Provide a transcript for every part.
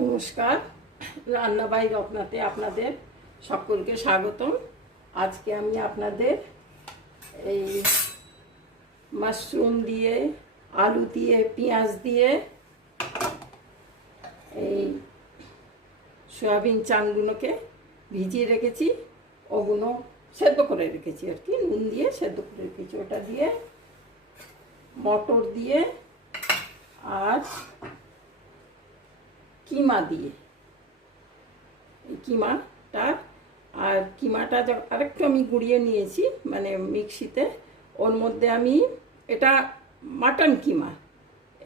নমস্কার, রান্না বাই রত্নাতে আপনাদের সকলকে স্বাগতম। আজকে আমি আপনাদের এই মাশরুম দিয়ে, আলু দিয়ে, পেঁয়াজ দিয়ে এই সয়াবিন চানগুলোকে ভিজিয়ে রেখেছি, ওগুলো সেদ্ধ করে রেখেছি আর কি, নুন দিয়ে সেদ্ধ করে রেখেছি। ওটা দিয়ে মটর দিয়ে আর কিমা দিয়ে, এই কিমাটা আর কিমাটা আরেকটু আমি গুঁড়িয়ে নিয়েছি, মানে মিক্সিতে। ওর মধ্যে আমি, এটা মাটন কিমা,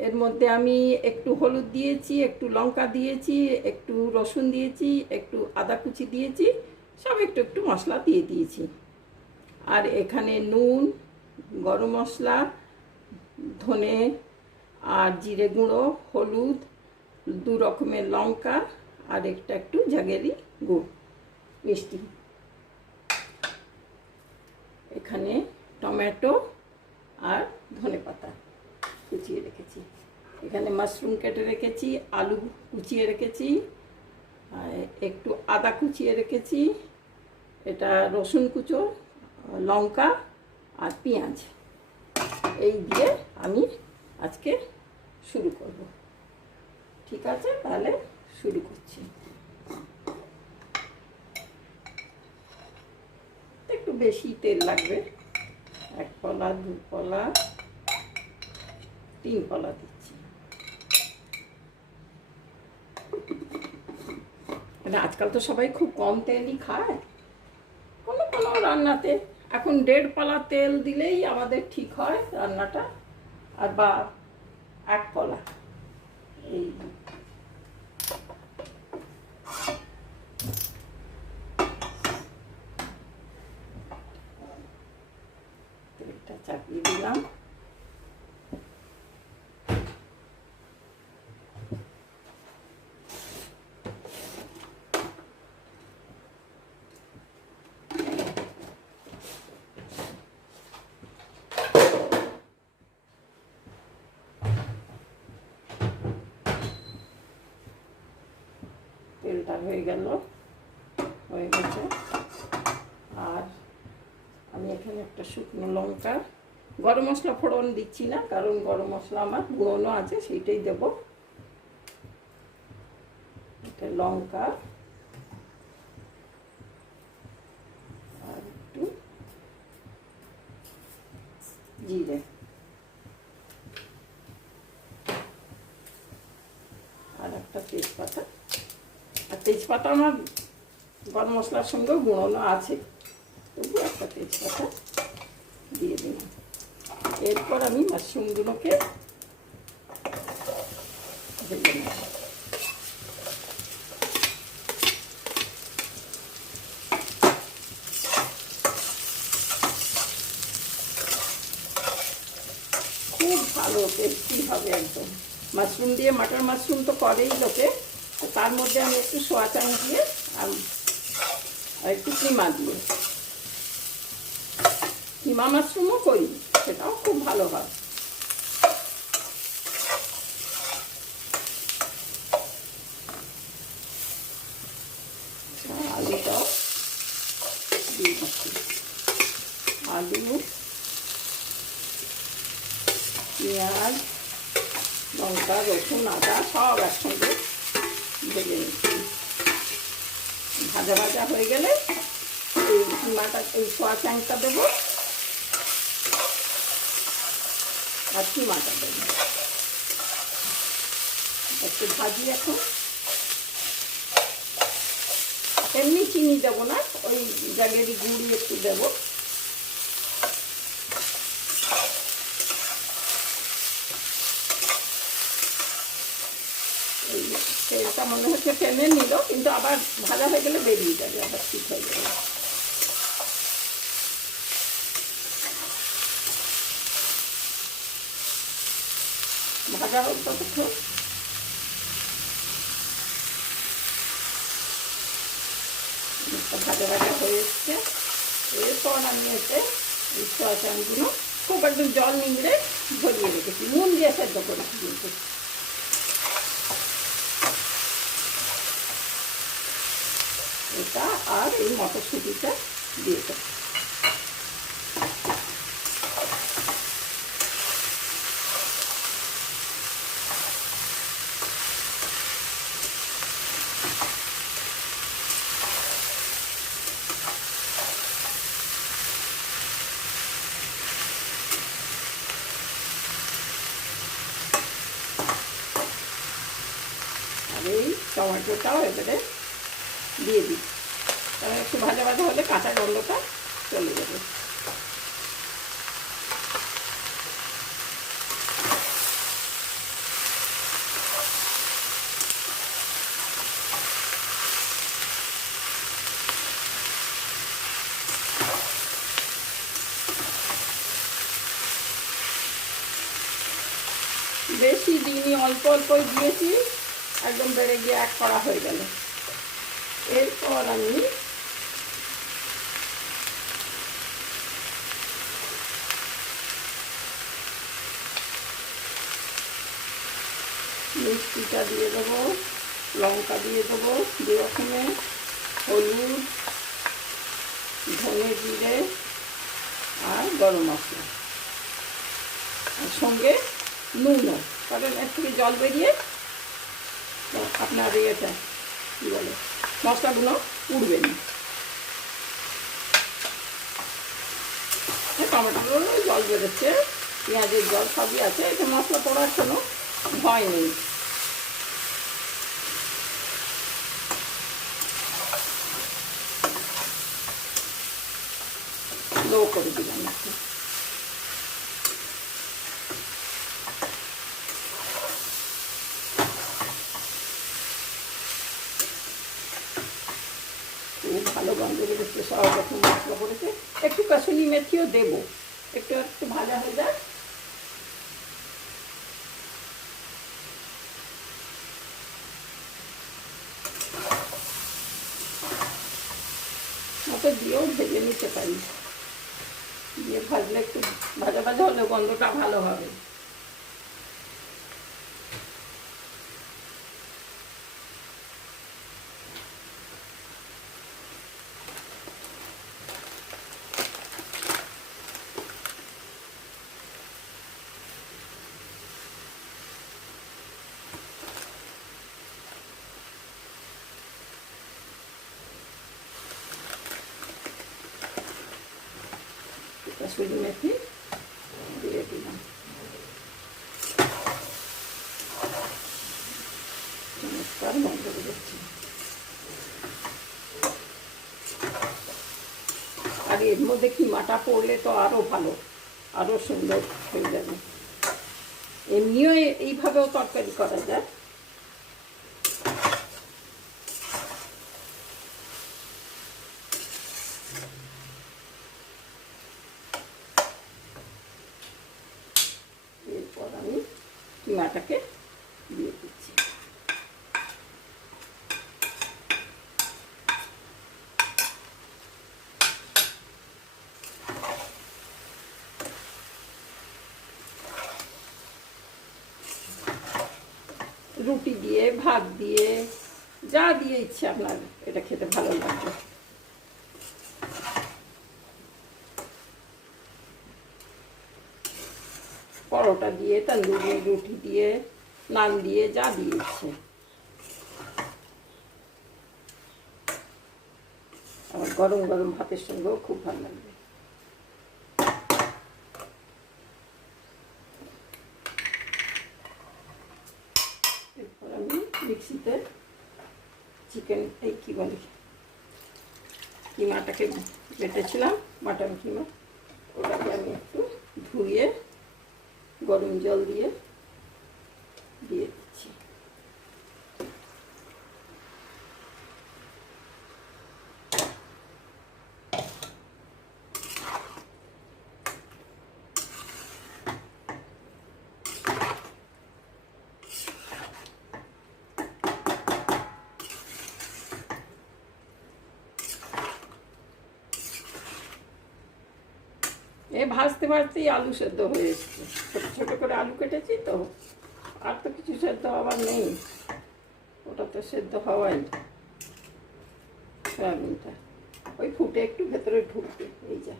এর মধ্যে আমি একটু হলুদ দিয়েছি, একটু লঙ্কা দিয়েছি, একটু রসুন দিয়েছি, একটু আদা কুচি দিয়েছি, সব একটু একটু মশলা দিয়ে দিয়েছি। আর এখানে নুন, গরম মশলা, ধনে আর জিরে গুঁড়ো, হলুদ, 2 রকমের লঙ্কা আর একটু জাগেরি গুড়, মিষ্টি। এখানে টমেটো আর ধনেপাতা কুচিয়ে রেখেছি। এখানে মাশরুম কেটে রেখেছি, আলু কুচিয়ে রেখেছি, একটু আদা কুচিয়ে রেখেছি, এটা রসুন কুচো, লঙ্কা আর পেঁয়াজ। এই দিয়ে আমি আজকে শুরু করব। ঠিক আছে, তাহলে শুরু করছি। একটু বেশি তেল লাগবে, 1 পলা, 2 পলা, 3 পলা দিচ্ছি। মানে আজকাল তো সবাই খুব কম তেলই খায়, কোনো কোনো রান্নাতে এখন 1.5 পলা তেল দিলেই আমাদের ঠিক হয় রান্নাটা, আর বা 1 পলা। এই তেলটা চাপিয়ে দিলাম। তেলটা হয়ে গেছে। আর আমি এখানে একটা শুকনো লঙ্কা, গরম মশলা ফোড়ন দিচ্ছি না, কারণ গরম মশলা আমার গুঁড়োনো আছে, সেইটাই দেব। এটা লঙ্কা আর একটু জিরে আর একটা তেজপাতা। আর তেজপাতা আমার গরম মশলার সঙ্গে গুঁড়োনো আছে, তবু একটা তেজপাতা দিয়ে দিলাম। এরপর আমি মাশরুমগুলোকে ভেজে নেব। খুব ভালো টেস্টি হবে একদম। মাশরুম দিয়ে, মাটন মাশরুম তো করেই লোকে, তার মধ্যে আমি একটু সোয়া চাং দিয়ে আর একটু কিমা দিয়ে, কিমা মাশরুমও করি, সেটাও খুব ভালো হয়। আলুটাও দিয়ে দিচ্ছি। আলু, পেঁয়াজ, লঙ্কা, রসুন, আদা সব একসঙ্গে ভেজে নিচ্ছি। ভাজা ভাজা হয়ে গেলে এই কিমাটা, এই সোয়া চাংটা দেবো আর কিমাটা দেবো। একটু ভাজি এখন। এমনি চিনি দেবো না, ওই জাগেরি গুঁড়ি একটু দেবো। এই তেলটা মনে হচ্ছে টেনে নিল, কিন্তু আবার ভাজা হয়ে গেলে বেরিয়ে যাবে, আবার ঠিক হয়ে যাবে। ভাজা হোক ততক্ষণ। ভাজা ভাজা হয়ে এসছে। এরপর আমি এতে এই সোয়া চাংগুলো খুব একদম জল নিংড়ে ঝরিয়ে রেখেছি, নুন দিয়ে সেদ্ধ করেছি কিন্তু। আর এই মটরশুঁটিটা দিয়ে দেবো। আর এই টমেটোটাও এবারে দিয়ে দিই, কারণ একটু ভাজা ভাজা হলে কাঁচা গন্ধটা চলে যাবে। বেশি দিনই অল্প অল্পই দিয়েছি, একদম বেড়ে গিয়ে এক করা হয়ে গেল। এরপর আমি মিষ্টিটা দিয়ে দেবো, লঙ্কা দিয়ে দেবো 2 রকমের, হলুদ, ধনে জিরে আর গরম মশলা, আর সঙ্গে নুনও, কারণ এর থেকে জল বেরিয়ে আপনার ইয়েটা কী বলে মশলাগুলো উঠবে না। টমেটোগুলো জল বেরোচ্ছে, পেঁয়াজের জল সবই আছে, এটা মশলা পড়ার কোনো ভয় নেই। লো করে দিলাম একটু। খুব ভালো গন্ধ বেরোচ্ছে, সব রকম মশলা পড়েছে। একটু কাসুরি মেথিও দেবো, একটু একটু ভাজা হয়ে যায়। মতো দিয়েও ভেজে নিতে পারি, দিয়ে ভাজলে একটু ভাজা ভাজা হলে গন্ধটা ভালো হবে। কাসুরি মেথি দিয়ে দিলাম, চমৎকার গন্ধ বেরোচ্ছে। আর এর মধ্যে কিমাটা পড়লে তো আরও ভালো, আরও সুন্দর হয়ে যাবে। এমনিও এইভাবেও তরকারি করা যায়। এরপর আমি কিমাটাকে দিয়ে দিচ্ছি। রুটি দিয়ে, ভাত দিয়ে, যা দিয়ে ইচ্ছে আপনার এটা খেতে ভালো লাগবে। পরোটা দিয়ে, তন্দুরি রুটি দিয়ে, নান দিয়ে, যা দিয়ে ইচ্ছে। আমার গরম গরম ভাতের সঙ্গেও খুব ভালো লাগবে। এরপর আমি মিক্সিতে চিকেন, এই কী বলে, কিমাটাকে বেটেছিলাম, মাটন কিমা, ওটাকে আমি একটু ধুয়ে গরম জল দিয়ে দিচ্ছি। এ ভাজতে ভাজতেই আলু সেদ্ধ হয়ে এসছে, ছোটো ছোটো করে আলু কেটেছি তো, আর তো কিছু সেদ্ধ হওয়ার নেই, ওটা তো সেদ্ধ হওয়াই সয়াবিনটা। ওই ফুটে একটু ভেতরে ঢুকবে। এই যা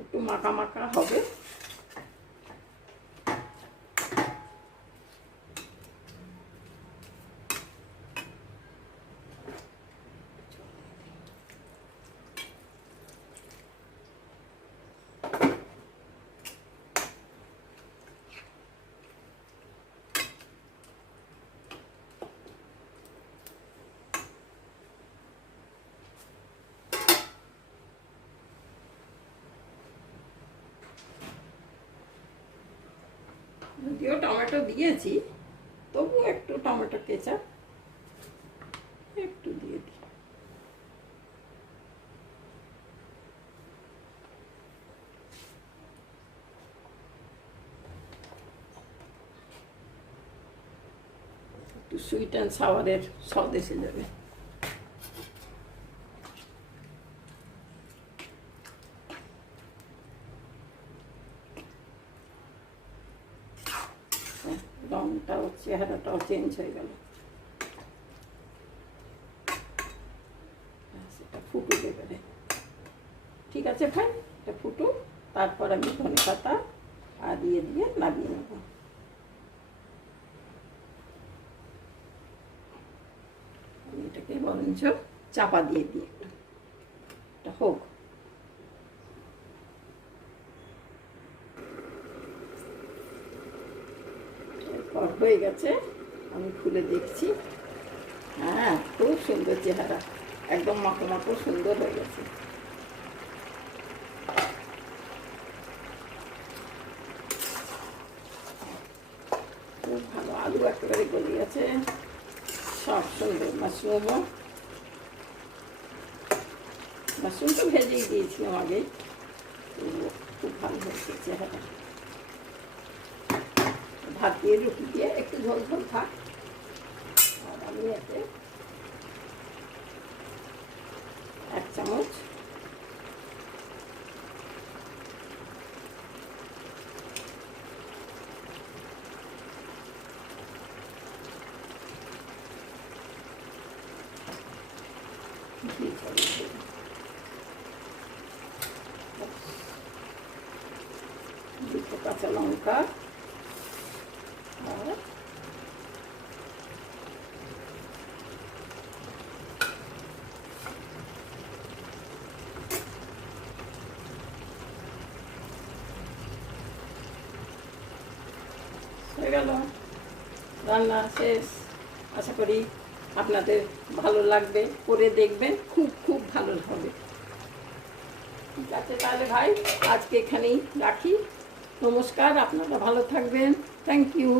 একটু মাখা মাখা হবে। যদিও টমেটো দিয়েছি, তবু একটু টমেটো কেচাপ একটু দিয়ে দিই। একটু সুইট অ্যান্ড সাওয়ারের স্বাদ এসে যাবে। রংটাও চেহারাটাও চেঞ্জ হয়ে গেল। সেটা ফুটুক এবারে। ঠিক আছে ভাই, এটা ফুটুক, তারপর আমি ধনে পাতা আর দিয়ে নামিয়ে নেব। আমি এটাকে বরঞ্চ চাপা দিয়ে দিই, এটা হোক। হয়ে গেছে, আমি খুলে দেখছি। হ্যাঁ, খুব সুন্দর চেহারা, একদম মাখো মাখো সুন্দর হয়ে গেছে। খুব ভালো, আলু একেবারে গলে গেছে, সব সুন্দর। মাশরুম তো ভেজেই দিয়েছিলাম আগে, খুব ভালো হয়েছে চেহারা। ভাত দিয়ে রুটি দিয়ে একটু ঝোল ঝোল থাক। আর আমি এতে 1 চামচ দুটো কাঁচা লঙ্কা আর হয়ে গেল, রান্না শেষ। আশা করি আপনাদের ভালো লাগবে, করে দেখবেন, খুব খুব ভালো হবে। ঠিক আছে তাহলে ভাই, আজকে এখানেই রাখি। নমস্কার, আপনারা ভালো থাকবেন। Thank you.